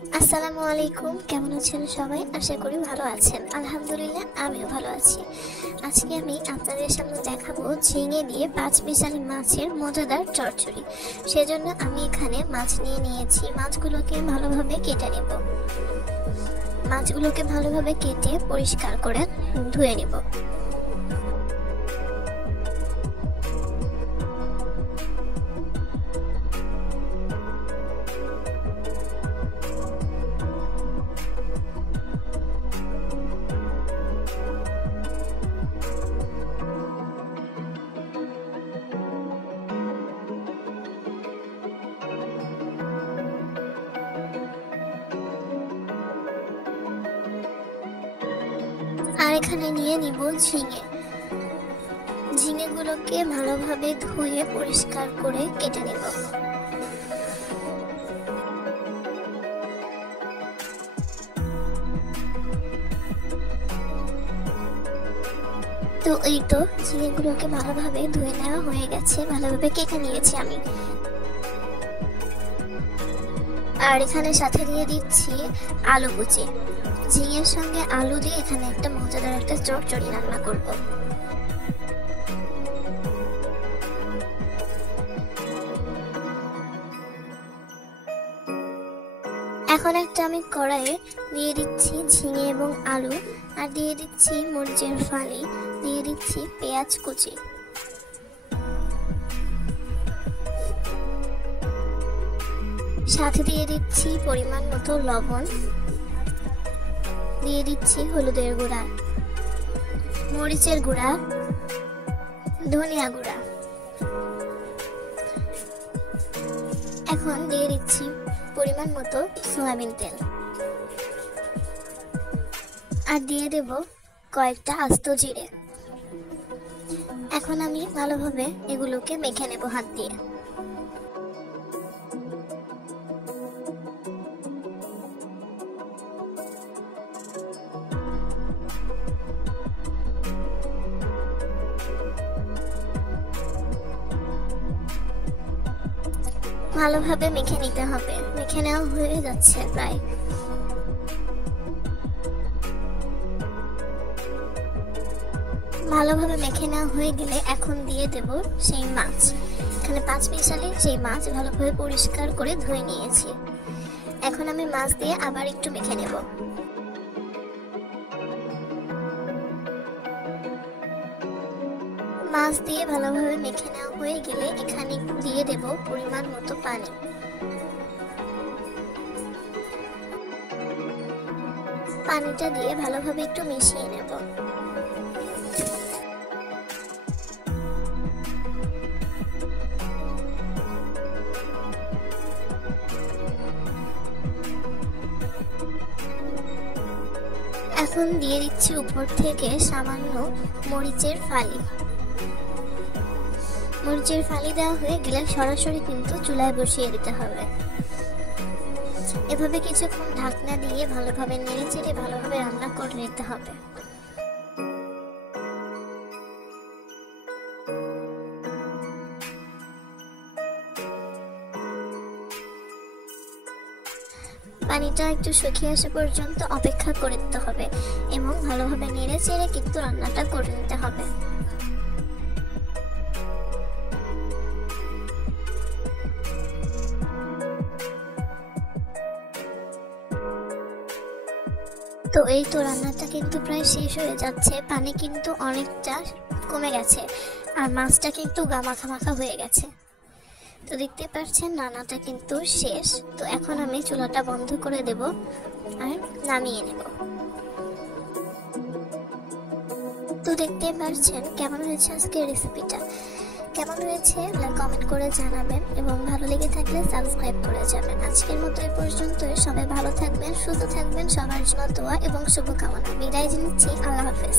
আসসালামু আলাইকুম, কেমন আছেন সবাই? আশা করি ভালো আছেন। আলহামদুলিল্লাহ আমিও ভালো আছি। আজকে আমি আপনাদের সামনে দেখাবো ঝিঙে দিয়ে 5 মিশালি মাছের মজাদার চচ্চড়ি। সেজন্য আমি এখানে মাছ নিয়ে নিয়েছি। মাছগুলোকে ভালোভাবে কেটে নেব। মাছগুলোকে ভালোভাবে কেটে পরিষ্কার করে ধুয়ে নেব। আর এখানে নিয়ে নিব ঝিঙেগুলোকে ভালোভাবে ধুয়ে পরিষ্কার করে কেটে নেব। তো এই তো ঝিঙেগুলোকে ভালোভাবে ধুয়ে নেওয়া হয়ে গেছে, ভালোভাবে কেটে নিয়েছি আমি। আর এখানে সাথে দিয়ে দিচ্ছি আলু কুচি। ঝিঙের সঙ্গে আলু দিয়ে এখানে একটা মজাদার একটা চচ্চড়ি রান্না করব। এখন একটা আমি কড়াইয়ে দিয়ে দিচ্ছি ঝিঙে এবং আলু, আর দিয়ে দিচ্ছি মরিচের ফালি, দিয়ে দিচ্ছি পেঁয়াজ কুচি। সাথে দিয়ে দিচ্ছি পরিমাণ মতো লবণ, দিয়ে দিচ্ছি হলুদের গুঁড়া, মরিচের গুঁড়া, ধনিয়া গুঁড়া। এখন দিয়ে দিচ্ছি পরিমাণ মতো সয়াবিন তেল, আর দিয়ে দেব কয়েকটা আস্ত জিরে। এখন আমি ভালোভাবে এগুলোকে মেখে নেব হাত দিয়ে। ভালোভাবে মেখে নিতে হবে। মেখে নেওয়া হয়ে যাচ্ছে প্রায়। ভালোভাবে মেখে নেওয়া হয়ে গেলে এখন দিয়ে দেব সেই মাছ। এখানে 5 মিশালি সেই মাছ ভালোভাবে পরিষ্কার করে ধুয়ে নিয়েছি। এখন আমি মাছ দিয়ে আবার একটু মেখে নেব। মাছ দিয়ে ভালোভাবে মেখে নেওয়া হয়ে গেলে এখানে দিয়ে দেব পরিমাণ মতো পানি। পানিটা দিয়ে ভালোভাবে একটু মিশিয়ে নেব। এখন দিয়ে দিচ্ছি উপর থেকে সামান্য মরিচের ফালি। মরিচের ফালি দেওয়া হয়ে গেলে সরাসরি কিন্তু চুলায় বসিয়ে দিতে হবে। এভাবে কিছুক্ষণ ঢাকনা দিয়ে ভালোভাবে নেড়ে চেড়ে ভালোভাবে রান্না করে নিতে হবে। পানিটা একটু শুকিয়ে আসা পর্যন্ত অপেক্ষা করে দিতে হবে এবং ভালোভাবে নেড়ে চেড়ে কিন্তু রান্নাটা করে নিতে হবে। তো এই তো রান্নাটা কিন্তু প্রায় শেষ হয়ে যাচ্ছে। পানি কিন্তু অনেকটা কমে গেছে, আর মাছটা কিন্তু মাখা মাখা হয়ে গেছে। তো দেখতে পাচ্ছেন রান্নাটা কিন্তু শেষ। তো এখন আমি চুলাটা বন্ধ করে দেব আর নামিয়ে নেব। তো দেখতে পাচ্ছেন কেমন হয়েছে আজকের রেসিপিটা। কেমন হয়েছে কমেন্ট করে জানাবেন এবং ভালো লেগে থাকলে সাবস্ক্রাইব করে যাবেন। আজকের মতো এই পর্যন্তই। সবাই ভালো থাকবেন, সুস্থ থাকবেন। সবার জন্য দোয়া এবং শুভকামনা। বিদায় জানাচ্ছি। আল্লাহ হাফেজ।